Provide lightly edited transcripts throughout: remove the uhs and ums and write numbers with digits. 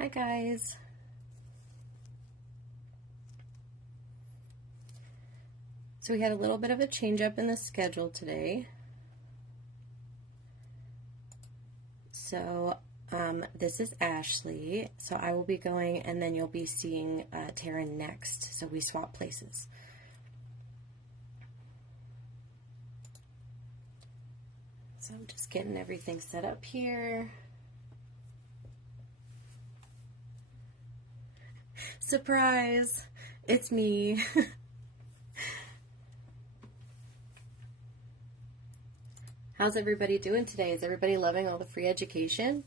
Hi guys. So we had a little bit of a change up in the schedule today. So this is Ashley. So I will be going and then you'll be seeing Taryn next. So we swap places. So I'm just getting everything set up here. Surprise! It's me. How's everybody doing today? Is everybody loving all the free education?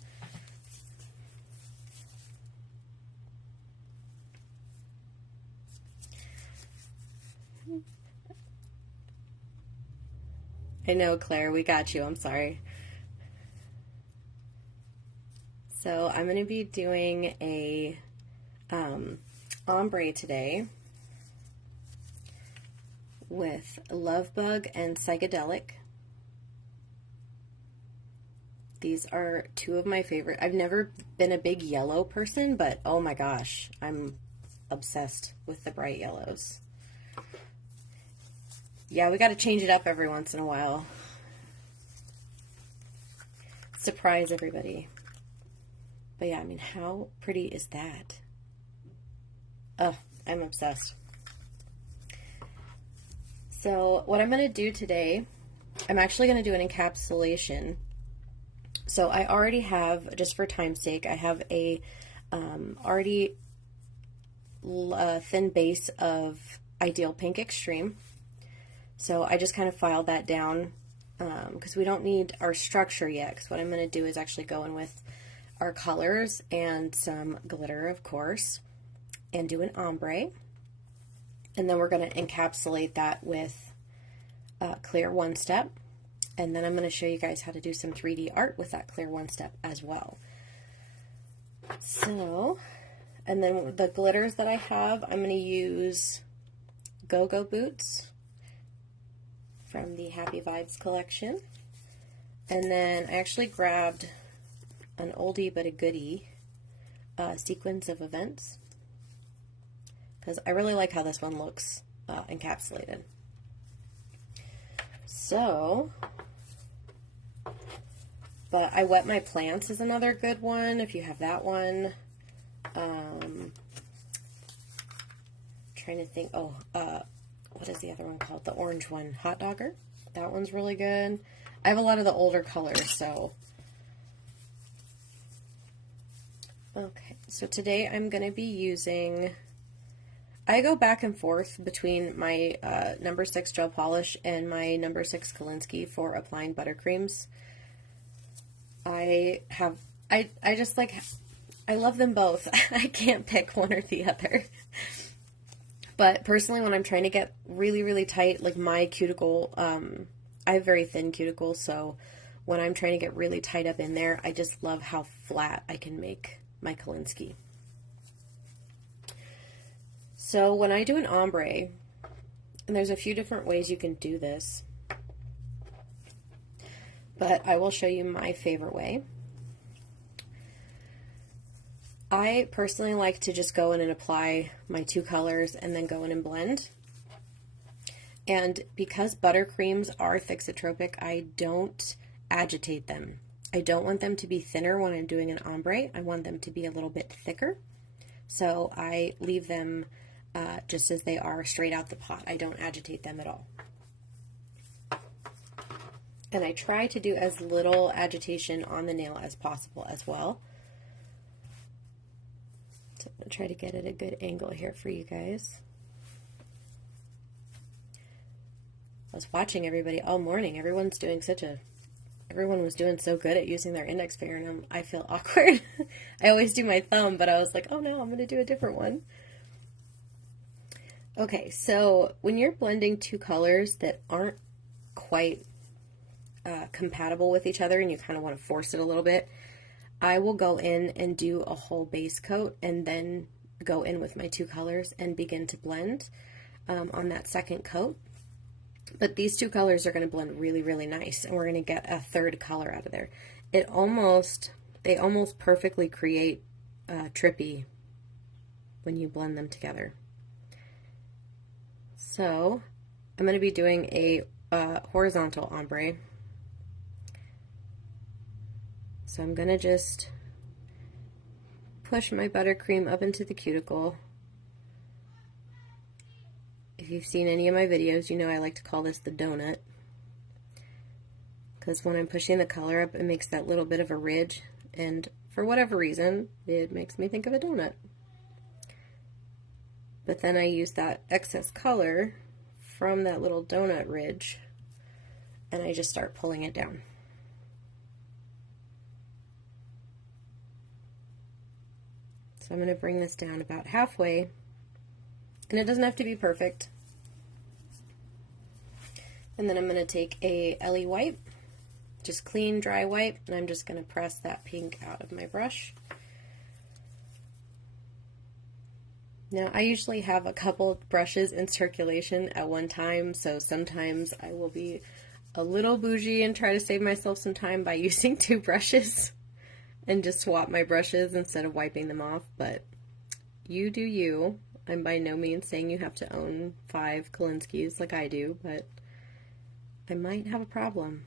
I know, Claire, we got you. I'm sorry. So I'm going to be doing a ombre today with Love Bug and Psychedelic. These are two of my favorite. I've never been a big yellow person, but oh my gosh, I'm obsessed with the bright yellows. Yeah, we got to change it up every once in a while. Surprise everybody. But yeah, I mean, how pretty is that? Oh, I'm obsessed. So what I'm going to do today, I'm actually going to do an encapsulation. So I already have, just for time's sake, I have a already thin base of Ideal Pink Extreme. So I just kind of filed that down because we don't need our structure yet, because what I'm going to do is actually go in with our colors and some glitter, of course, and do an ombre. And then we're going to encapsulate that with clear one step. And then I'm going to show you guys how to do some 3D art with that clear one step as well. So, and then the glitters that I have, I'm going to use Go-Go Boots from the Happy Vibes collection. And then I actually grabbed an oldie but a goodie, Sequence of Events, because I really like how this one looks encapsulated. So, but I Wet My Plants is another good one if you have that one. Trying to think, what is the other one called? The orange one, Hot Dogger. That one's really good. I have a lot of the older colors, so. Okay, so today I'm going to be using, I go back and forth between my number 6 gel polish and my number 6 Kolinsky for applying buttercreams. I just like, I love them both. I can't pick one or the other. But personally, when I'm trying to get really, really tight, like my cuticle, I have very thin cuticles, so when I'm trying to get really tight up in there, I just love how flat I can make my Kolinsky. So when I do an ombre, and there's a few different ways you can do this, but I will show you my favorite way. I personally like to just go in and apply my 2 colors and then go in and blend. And because buttercreams are thixotropic, I don't agitate them. I don't want them to be thinner when I'm doing an ombre. I want them to be a little bit thicker. So I leave them just as they are straight out the pot. I don't agitate them at all. And I try to do as little agitation on the nail as possible as well. So I'm going to try to get at a good angle here for you guys. I was watching everybody all morning. Everyone was doing so good at using their index finger, and I feel awkward. I always do my thumb, but I was like, oh no, I'm going to do a different one. Okay, so when you're blending 2 colors that aren't quite compatible with each other and you kind of want to force it a little bit, I will go in and do a whole base coat and then go in with my 2 colors and begin to blend on that second coat. But these 2 colors are going to blend really, really nice, and we're going to get a third color out of there. They almost perfectly create trippy when you blend them together. So I'm going to be doing a horizontal ombre. So I'm going to just push my buttercream up into the cuticle. If you've seen any of my videos, you know I like to call this the donut, because when I'm pushing the color up, it makes that little bit of a ridge, and for whatever reason, it makes me think of a donut. But then I use that excess color from that little donut ridge, and I just start pulling it down. So I'm going to bring this down about halfway, and it doesn't have to be perfect. And then I'm going to take a Ellie wipe, just clean, dry wipe, and I'm just going to press that pink out of my brush. Now, I usually have a couple brushes in circulation at one time, so sometimes I will be a little bougie and try to save myself some time by using 2 brushes and just swap my brushes instead of wiping them off, but you do you. I'm by no means saying you have to own 5 Kolinskys like I do, but I might have a problem.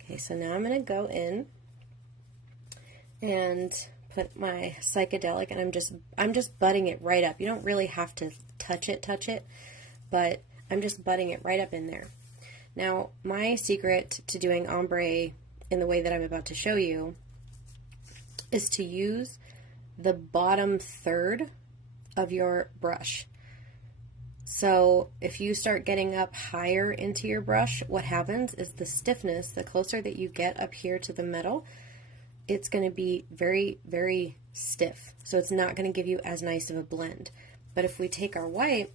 Okay, so now I'm going to go in and put my Psychedelic, and I'm just butting it right up. You don't really have to touch it, but I'm just butting it right up in there. Now, my secret to doing ombre in the way that I'm about to show you is to use the bottom third of your brush. So if you start getting up higher into your brush, what happens is the stiffness, the closer that you get up here to the metal, it's going to be very, very stiff. So it's not going to give you as nice of a blend. But if we take our white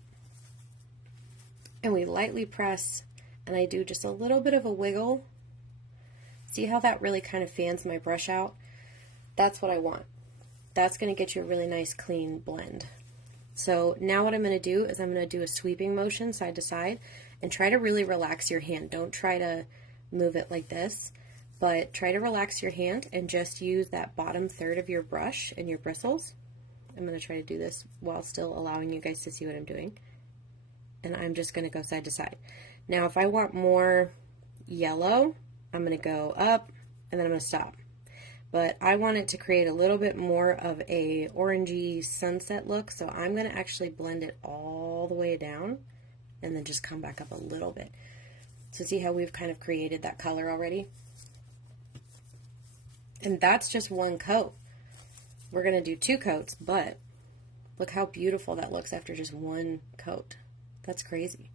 and we lightly press, and I do just a little bit of a wiggle, see how that really kind of fans my brush out? That's what I want. That's going to get you a really nice clean blend. So now what I'm going to do is I'm going to do a sweeping motion side to side and try to really relax your hand. Don't try to move it like this, but try to relax your hand and just use that bottom third of your brush and your bristles. I'm going to try to do this while still allowing you guys to see what I'm doing. And I'm just going to go side to side. Now if I want more yellow, I'm going to go up and then I'm going to stop. But I want it to create a little bit more of a orangey sunset look, so I'm going to actually blend it all the way down and then just come back up a little bit. So see how we've kind of created that color already? And that's just one coat. We're going to do 2 coats, but look how beautiful that looks after just 1 coat. That's crazy.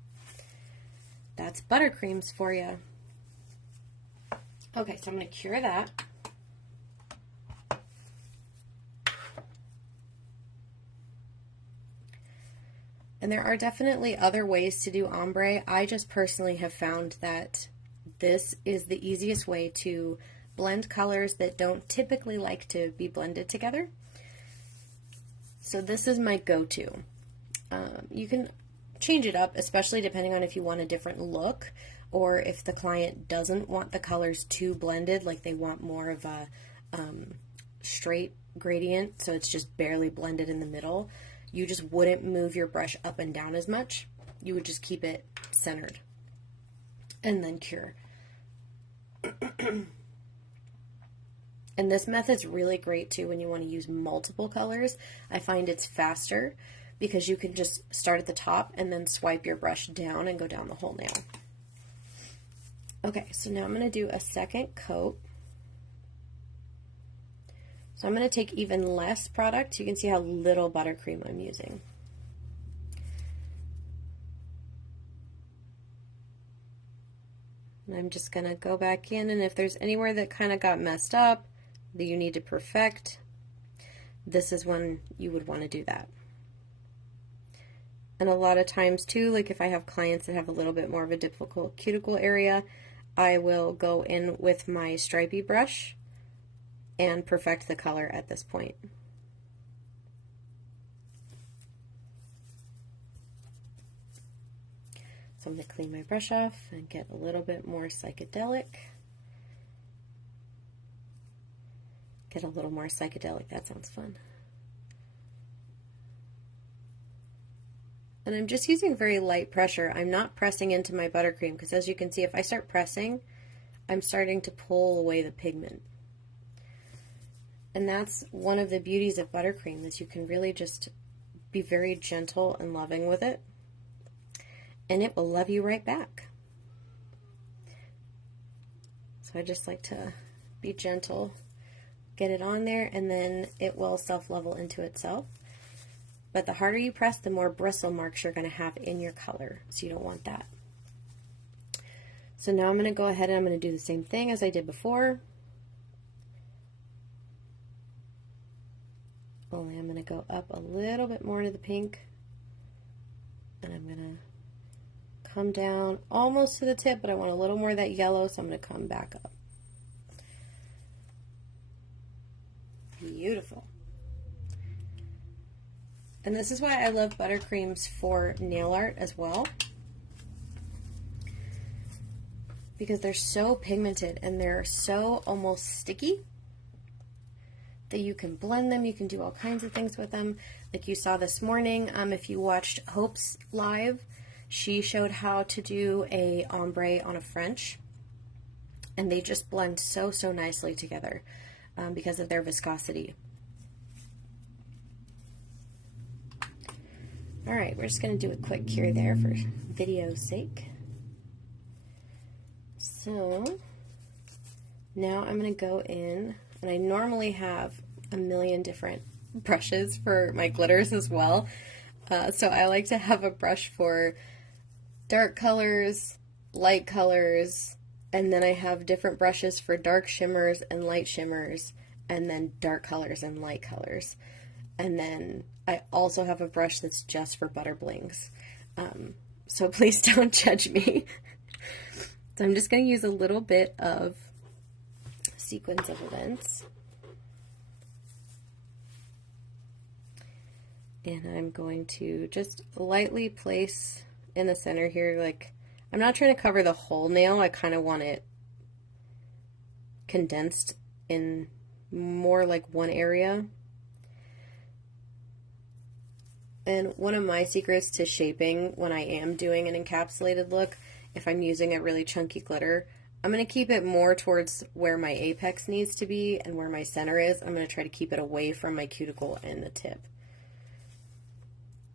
That's buttercreams for you. Okay, so I'm going to cure that. And there are definitely other ways to do ombre. I just personally have found that this is the easiest way to blend colors that don't typically like to be blended together. So this is my go-to. You can change it up, especially depending on if you want a different look or if the client doesn't want the colors too blended, like they want more of a straight gradient, so it's just barely blended in the middle. You just wouldn't move your brush up and down as much. You would just keep it centered and then cure. And this method's really great too when you want to use multiple colors. I find it's faster because you can just start at the top and then swipe your brush down and go down the whole nail. Okay, so now I'm going to do a second coat. So I'm going to take even less product. You can see how little buttercream I'm using. And I'm just going to go back in, and if there's anywhere that kind of got messed up that you need to perfect, this is when you would want to do that. And a lot of times too, like if I have clients that have a little bit more of a difficult cuticle area, I will go in with my stripey brush and perfect the color at this point. So I'm going to clean my brush off and get a little bit more psychedelic. Get a little more psychedelic. That sounds fun. And I'm just using very light pressure. I'm not pressing into my buttercream because, as you can see, if I start pressing, I'm starting to pull away the pigment. And that's one of the beauties of buttercream, is you can really just be very gentle and loving with it, and it will love you right back. So I just like to be gentle, get it on there, and then it will self-level into itself. But the harder you press, the more bristle marks you're going to have in your color, so you don't want that. So now I'm going to go ahead and I'm going to do the same thing as I did before. Only I'm going to go up a little bit more to the pink, and I'm going to come down almost to the tip, but I want a little more of that yellow, so I'm going to come back up. Beautiful. And this is why I love buttercreams for nail art as well, because they're so pigmented and they're so almost sticky that you can blend them, you can do all kinds of things with them. Like you saw this morning, if you watched Hope's live, she showed how to do a ombre on a French, and they just blend so nicely together because of their viscosity. All right, we're just going to do a quick cure there for video's sake. So now I'm going to go in, and I normally have a million different brushes for my glitters as well. So I like to have a brush for dark colors, light colors, and then I have different brushes for dark shimmers and light shimmers, and then dark colors and light colors. And then I also have a brush that's just for butter blings. So please don't judge me. So I'm just going to use a little bit of Sequence of Events. And I'm going to just lightly place in the center here, like, I'm not trying to cover the whole nail, I kind of want it condensed in more like one area. And one of my secrets to shaping when I am doing an encapsulated look, if I'm using a really chunky glitter, I'm going to keep it more towards where my apex needs to be and where my center is. I'm going to try to keep it away from my cuticle and the tip.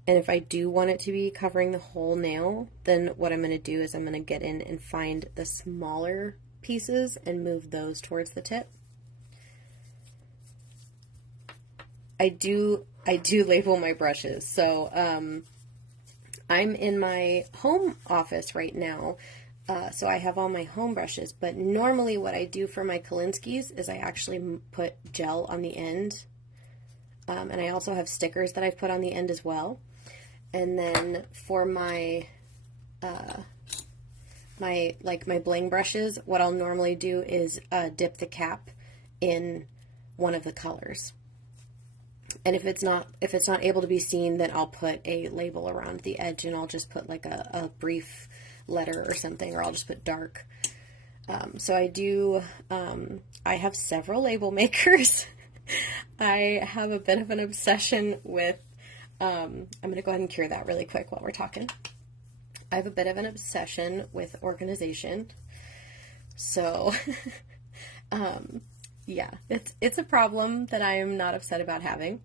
And if I do want it to be covering the whole nail, then what I'm going to do is I'm going to get in and find the smaller pieces and move those towards the tip. I do label my brushes. So I'm in my home office right now, so I have all my home brushes, but normally what I do for my Kolinskys is I actually put gel on the end, and I also have stickers that I've put on the end as well. And then for my my bling brushes, what I'll normally do is dip the cap in one of the colors. And if it's not able to be seen, then I'll put a label around the edge, and I'll just put like a brief letter or something, or I'll just put dark. So I do, I have several label makers. I have a bit of an obsession with, I'm going to go ahead and cure that really quick while we're talking. I have a bit of an obsession with organization. So, yeah, it's a problem that I am not upset about having,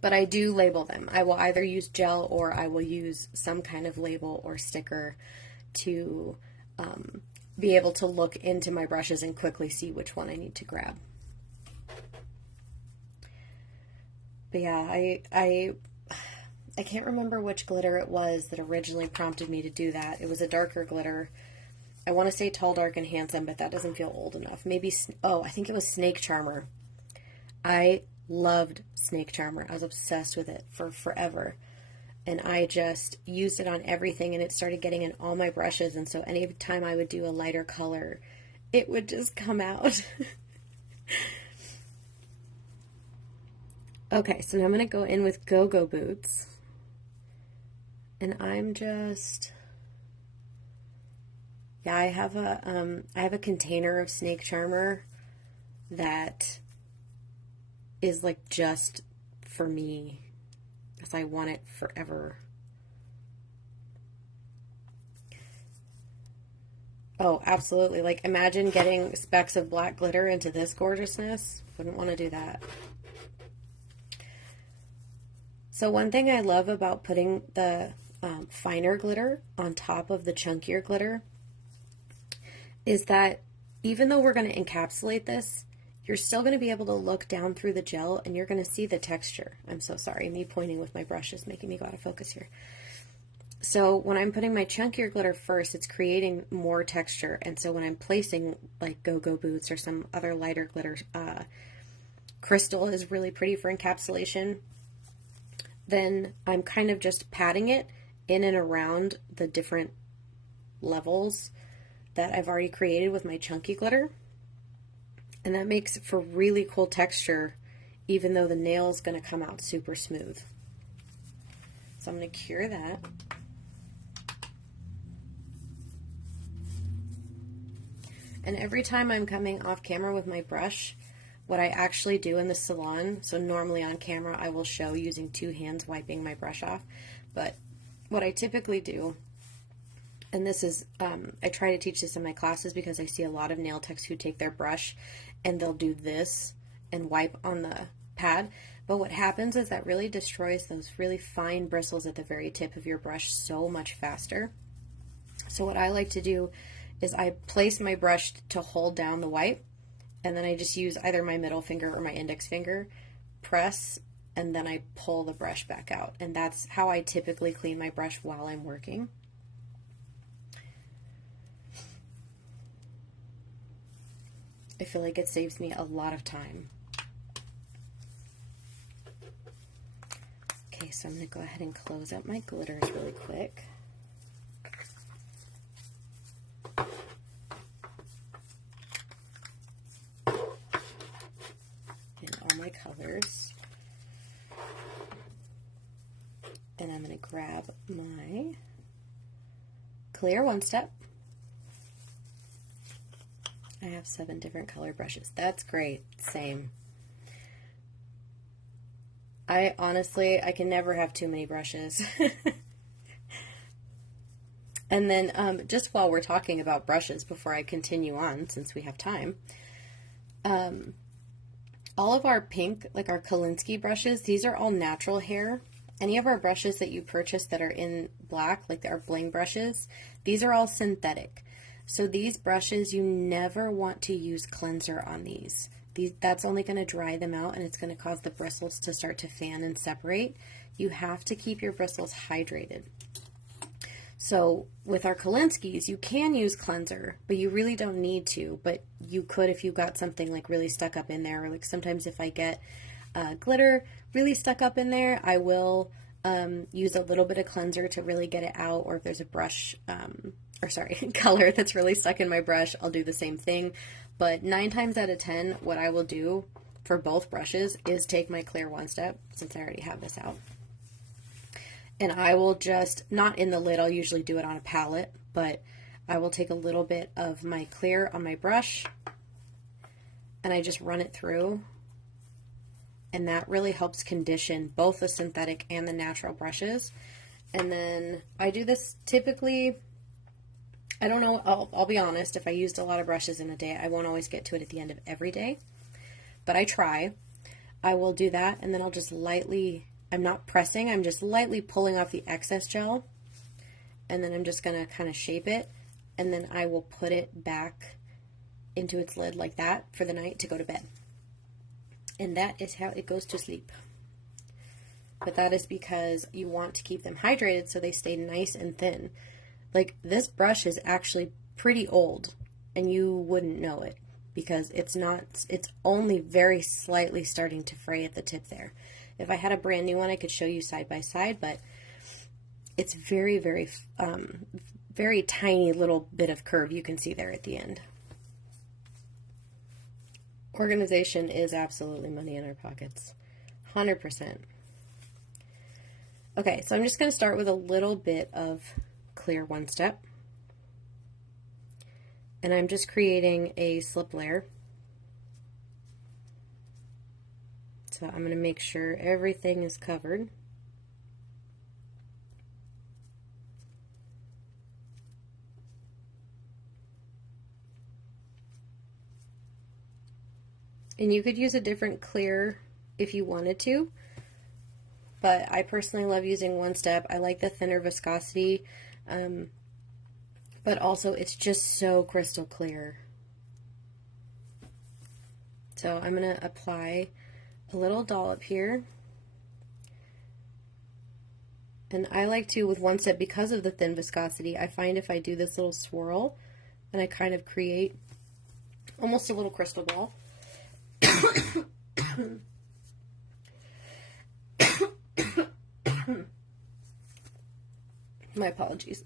but I do label them. I will either use gel or I will use some kind of label or sticker to be able to look into my brushes and quickly see which one I need to grab. But yeah, I can't remember which glitter it was that originally prompted me to do that. It was a darker glitter. I want to say Tall, Dark, and Handsome, but that doesn't feel old enough. Maybe, oh, I think it was Snake Charmer. I loved Snake Charmer. I was obsessed with it for forever. And I just used it on everything, and it started getting in all my brushes, and so any time I would do a lighter color, it would just come out. Okay, so now I'm going to go in with Go-Go Boots. And I'm just... Yeah, I have a container of Snake Charmer that is like just for me, because I want it forever. Oh, absolutely. Like, imagine getting specks of black glitter into this gorgeousness. Wouldn't want to do that. So one thing I love about putting the finer glitter on top of the chunkier glitter is that even though we're going to encapsulate this, you're still going to be able to look down through the gel and you're going to see the texture. I'm so sorry. Me pointing with my brush is making me go out of focus here. So when I'm putting my chunkier glitter first, it's creating more texture. And so when I'm placing like Go-Go Boots or some other lighter glitter, crystal is really pretty for encapsulation. Then I'm kind of just patting it in and around the different levels that I've already created with my chunky glitter. And that makes for really cool texture, even though the nail's going to come out super smooth. So I'm going to cure that. And every time I'm coming off camera with my brush, what I actually do in the salon, so normally on camera I will show using 2 hands wiping my brush off, but what I typically do, and this is, I try to teach this in my classes because I see a lot of nail techs who take their brush and they'll do this and wipe on the pad, but what happens is that really destroys those really fine bristles at the very tip of your brush so much faster. So what I like to do is I place my brush to hold down the wipe, and then I just use either my middle finger or my index finger, press, and then I pull the brush back out. And that's how I typically clean my brush while I'm working. I feel like it saves me a lot of time. Okay, so I'm going to go ahead and close up my glitters really quick. My colors, and I'm going to grab my clear one step. I have 7 different color brushes. That's great. Same. I can never have too many brushes. And then just while we're talking about brushes, before I continue on, since we have time, all of our pink, like our Kolinsky brushes, these are all natural hair. Any of our brushes that you purchase that are in black, like our bling brushes, these are all synthetic. So these brushes, you never want to use cleanser on these. That's only going to dry them out and it's going to cause the bristles to start to fan and separate. You have to keep your bristles hydrated. So with our Kolinskys, you can use cleanser, but you really don't need to, but you could if you got something like really stuck up in there, or like sometimes if I get glitter really stuck up in there, I will use a little bit of cleanser to really get it out, or if there's a brush, color that's really stuck in my brush, I'll do the same thing. But 9 times out of 10, what I will do for both brushes is take my clear one step, since I already have this out. And I will just, not in the lid, I'll usually do it on a palette, but I will take a little bit of my clear on my brush and I just run it through. And that really helps condition both the synthetic and the natural brushes. And then I do this typically, I don't know, I'll be honest, if I used a lot of brushes in a day, I won't always get to it at the end of every day, but I try. I will do that and then I'll just lightly, I'm not pressing, I'm just lightly pulling off the excess gel, and then I'm just going to kind of shape it, and then I will put it back into its lid like that for the night to go to bed. And that is how it goes to sleep. But that is because you want to keep them hydrated so they stay nice and thin. Like, this brush is actually pretty old, and you wouldn't know it because it's only very slightly starting to fray at the tip there. If I had a brand new one, I could show you side by side, but it's very, very, very tiny little bit of curve you can see there at the end. Organization is absolutely money in our pockets. 100%. Okay, so I'm just going to start with a little bit of clear one step. And I'm just creating a slip layer. So I'm going to make sure everything is covered. And you could use a different clear if you wanted to, but I personally love using One Step. I like the thinner viscosity, but also it's just so crystal clear. So I'm going to apply a little dollop here. And I like to, with One Step, because of the thin viscosity, I find if I do this little swirl, and I kind of create almost a little crystal ball. My apologies.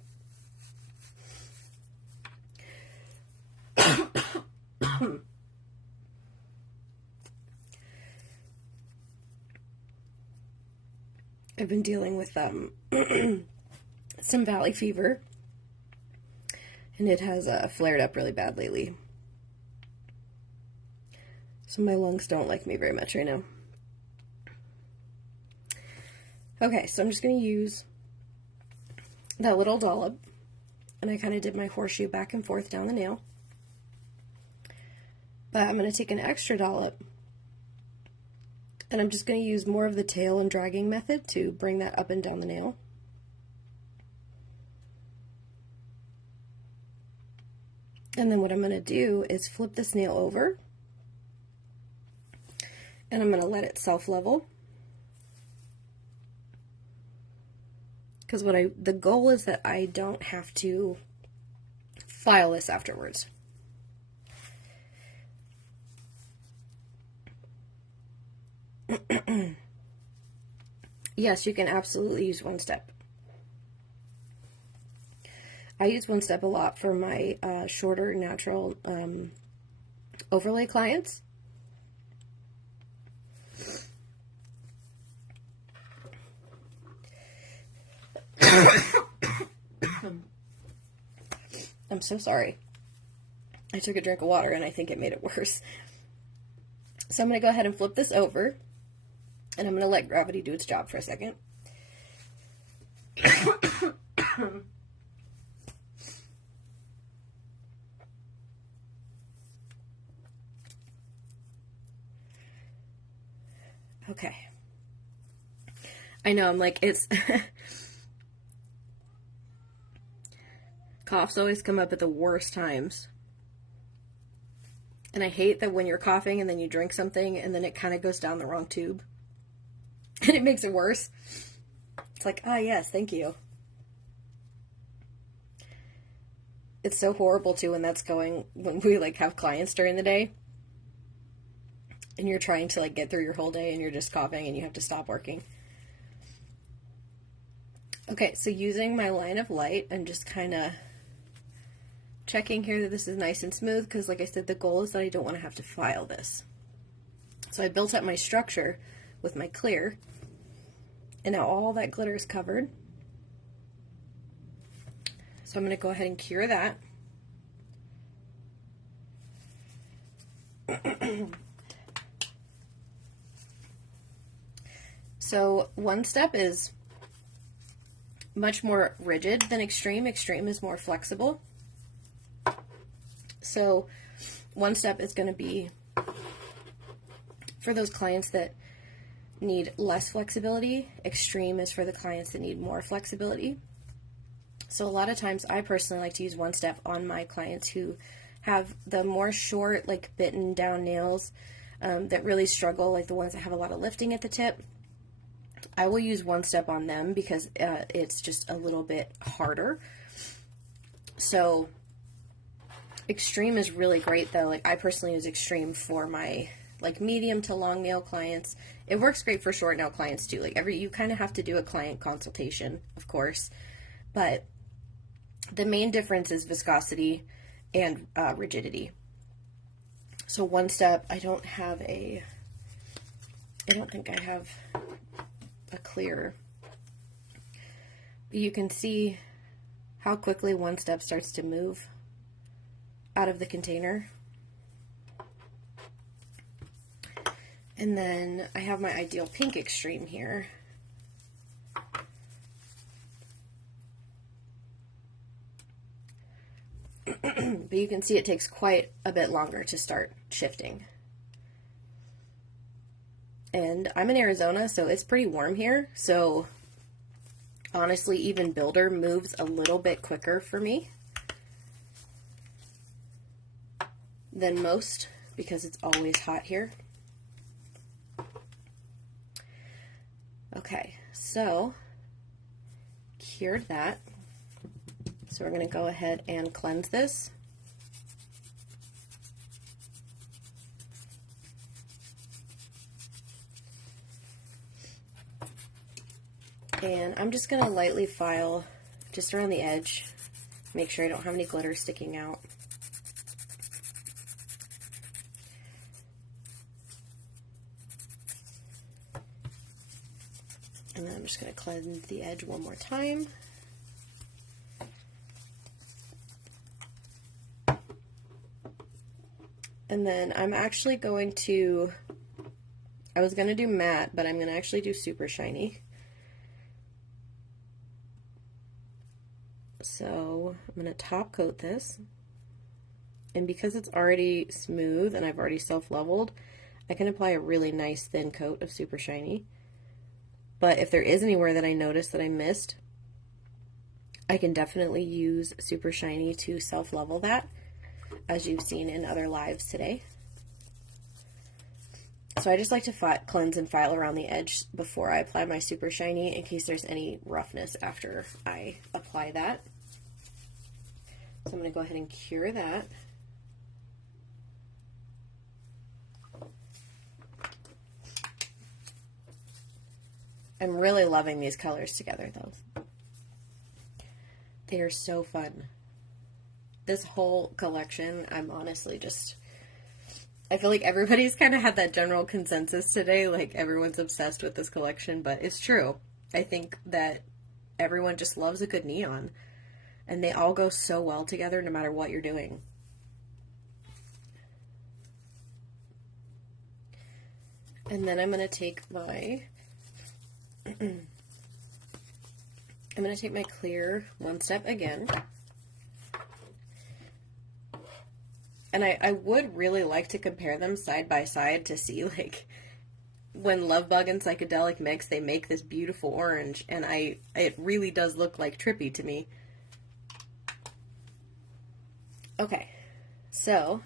I've been dealing with some valley fever, and it has flared up really bad lately. So my lungs don't like me very much right now. Okay, so I'm just going to use that little dollop, and I kind of did my horseshoe back and forth down the nail. But I'm going to take an extra dollop, and I'm just going to use more of the tail and dragging method to bring that up and down the nail. And then what I'm going to do is flip this nail over, and I'm going to let it self-level. Because the goal is that I don't have to file this afterwards. Yes, you can absolutely use One Step. I use One Step a lot for my shorter natural overlay clients. I'm so sorry. I took a drink of water and I think it made it worse. So I'm going to go ahead and flip this over, and I'm going to let gravity do its job for a second. Okay. I know, I'm like, it's... Coughs always come up at the worst times. And I hate that when you're coughing and then you drink something and then it kind of goes down the wrong tube. And it makes it worse. It's like, ah, yes, thank you. It's so horrible too when that's going, when we like have clients during the day. And you're trying to like get through your whole day and you're just coughing and you have to stop working. Okay, so using my line of light, I'm just kind of checking here that this is nice and smooth, because like I said, the goal is that I don't want to have to file this. So I built up my structure with my clear, and now all that glitter is covered. So I'm going to go ahead and cure that. So One Step is much more rigid than Extreme. Extreme is more flexible. So One Step is going to be for those clients that need less flexibility. Extreme is for the clients that need more flexibility. So a lot of times I personally like to use One Step on my clients who have the more short, like bitten down nails that really struggle, like the ones that have a lot of lifting at the tip. I will use One Step on them because it's just a little bit harder. So Extreme is really great though. Like I personally use Extreme for my like medium to long nail clients. It works great for short nail clients too. Like you kind of have to do a client consultation, of course, but the main difference is viscosity and rigidity. So One Step, I don't think I have a clear, but you can see how quickly One Step starts to move out of the container. And then I have my Ideal Pink Extreme here. But you can see it takes quite a bit longer to start shifting. And I'm in Arizona, so it's pretty warm here. So honestly, even Builder moves a little bit quicker for me than most because it's always hot here. Okay, so cured that. So we're going to go ahead and cleanse this. And I'm just going to lightly file just around the edge, make sure I don't have any glitter sticking out. And then I'm just going to cleanse the edge one more time. And then I'm actually going to, I was going to do matte, but I'm going to actually do super shiny. So I'm going to top coat this. And because it's already smooth and I've already self-leveled, I can apply a really nice thin coat of super shiny. But if there is anywhere that I noticed that I missed, I can definitely use super shiny to self-level that, as you've seen in other lives today. So I just like to cleanse and file around the edge before I apply my super shiny in case there's any roughness after I apply that. So I'm going to go ahead and cure that. I'm really loving these colors together though. They are so fun. This whole collection, I'm honestly just, I feel like everybody's kind of had that general consensus today, like everyone's obsessed with this collection, but it's true. I think that everyone just loves a good neon, and they all go so well together no matter what you're doing. And then I'm going to take my, I'm going to take my clear One Step again. And I would really like to compare them side by side to see, like, when Love Bug and Psychedelic mix, they make this beautiful orange, and it really does look like trippy to me. Okay, so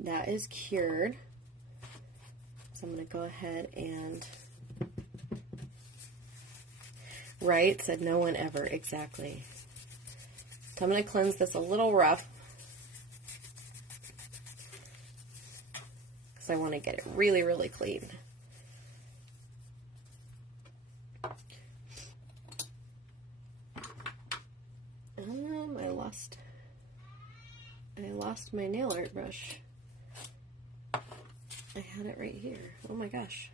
that is cured. So I'm going to go ahead and, right, said no one ever, exactly. So I'm going to cleanse this a little rough, I want to get it really, really clean. I lost my nail art brush. I had it right here. Oh my gosh.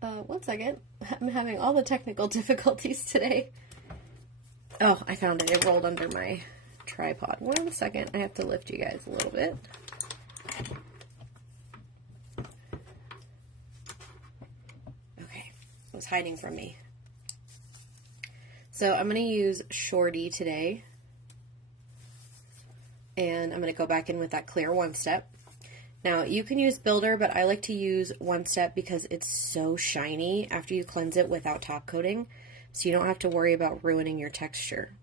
One second. I'm having all the technical difficulties today. Oh, I found it. It rolled under my tripod. 1 second, I have to lift you guys a little bit. Okay, it was hiding from me. So I'm going to use Shorty today, and I'm going to go back in with that clear One Step. Now you can use Builder, but I like to use One Step because it's so shiny after you cleanse it without top coating, so you don't have to worry about ruining your texture.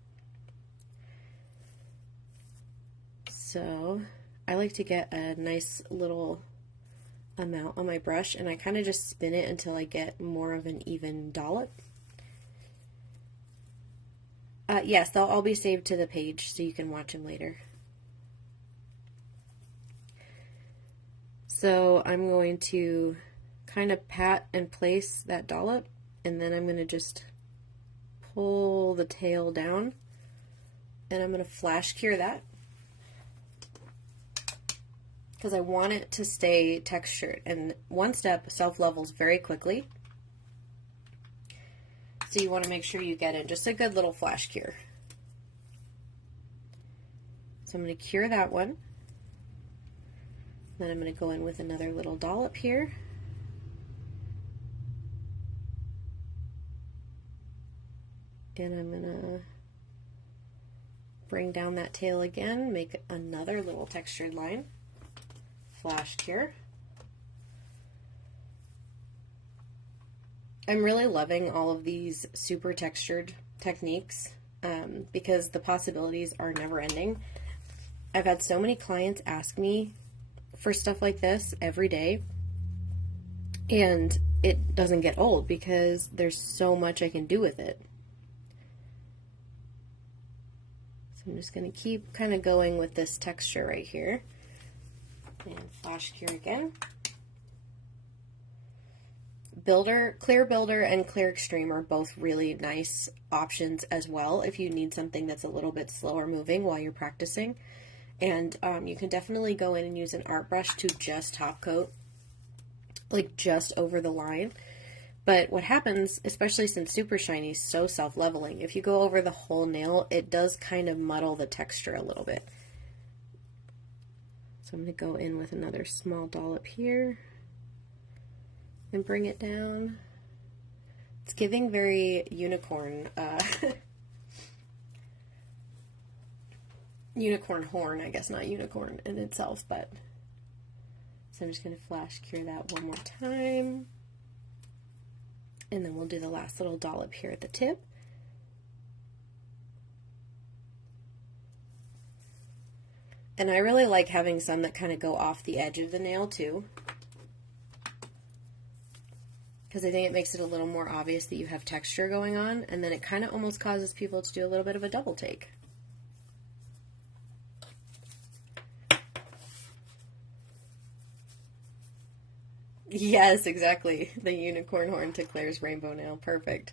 So I like to get a nice little amount on my brush, and I kind of just spin it until I get more of an even dollop. Yes, they'll all be saved to the page so you can watch them later. So I'm going to kind of pat and place that dollop, and then I'm going to just pull the tail down, and I'm going to flash cure that because I want it to stay textured, and One Step self-levels very quickly. So you want to make sure you get in just a good little flash cure. So I'm going to cure that one. Then I'm going to go in with another little dollop here. And I'm going to bring down that tail again, make another little textured line, flash cure. I'm really loving all of these super textured techniques because the possibilities are never ending. I've had so many clients ask me for stuff like this every day, and it doesn't get old because there's so much I can do with it. So I'm just going to keep kind of going with this texture right here. And flash cure again. Clear Builder and Clear Extreme are both really nice options as well if you need something that's a little bit slower moving while you're practicing. And you can definitely go in and use an art brush to just top coat, like just over the line. But what happens, especially since Super Shiny is so self-leveling, if you go over the whole nail, it does kind of muddle the texture a little bit. So I'm going to go in with another small dollop here and bring it down. It's giving very unicorn, unicorn horn, I guess, not unicorn in itself, but so I'm just going to flash cure that one more time. And then we'll do the last little dollop here at the tip. And I really like having some that kind of go off the edge of the nail too, because I think it makes it a little more obvious that you have texture going on, and then it kind of almost causes people to do a little bit of a double take. Yes, exactly. The unicorn horn to Claire's rainbow nail. Perfect.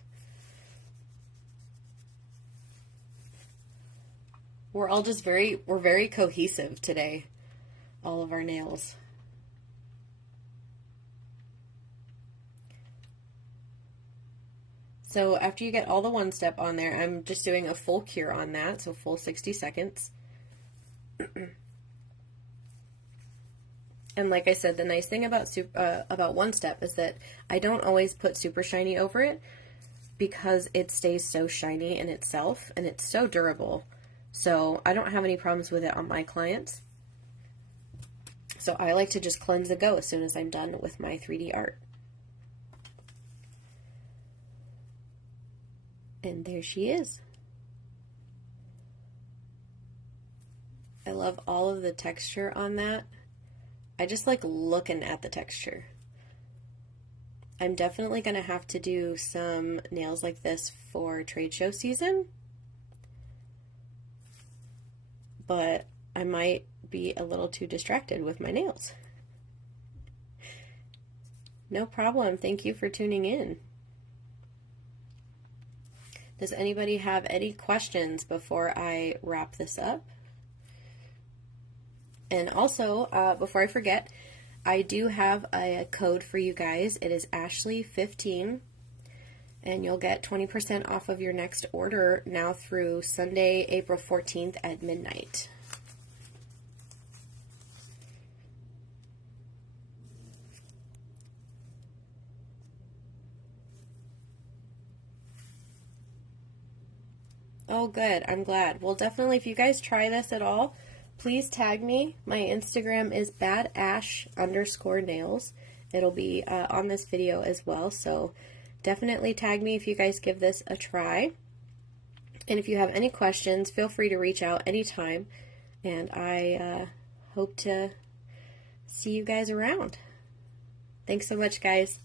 We're all just we're very cohesive today. All of our nails. So after you get all the one step on there, I'm just doing a full cure on that, so full 60 seconds. And like I said, the nice thing about one step is that I don't always put Super Shiny over it because it stays so shiny in itself and it's so durable. So I don't have any problems with it on my clients. So I like to just cleanse and go as soon as I'm done with my 3D art. And there she is. I love all of the texture on that. I just like looking at the texture. I'm definitely going to have to do some nails like this for trade show season, but I might be a little too distracted with my nails. No problem. Thank you for tuning in. Does anybody have any questions before I wrap this up? And also, before I forget, I do have a code for you guys. It is Ashley15, and you'll get 20% off of your next order now through Sunday, April 14th at midnight. Oh, good. I'm glad. Well, definitely, if you guys try this at all, please tag me. My Instagram is badash_nails. It'll be on this video as well, so definitely tag me if you guys give this a try. And if you have any questions, feel free to reach out anytime, and I hope to see you guys around. Thanks so much, guys.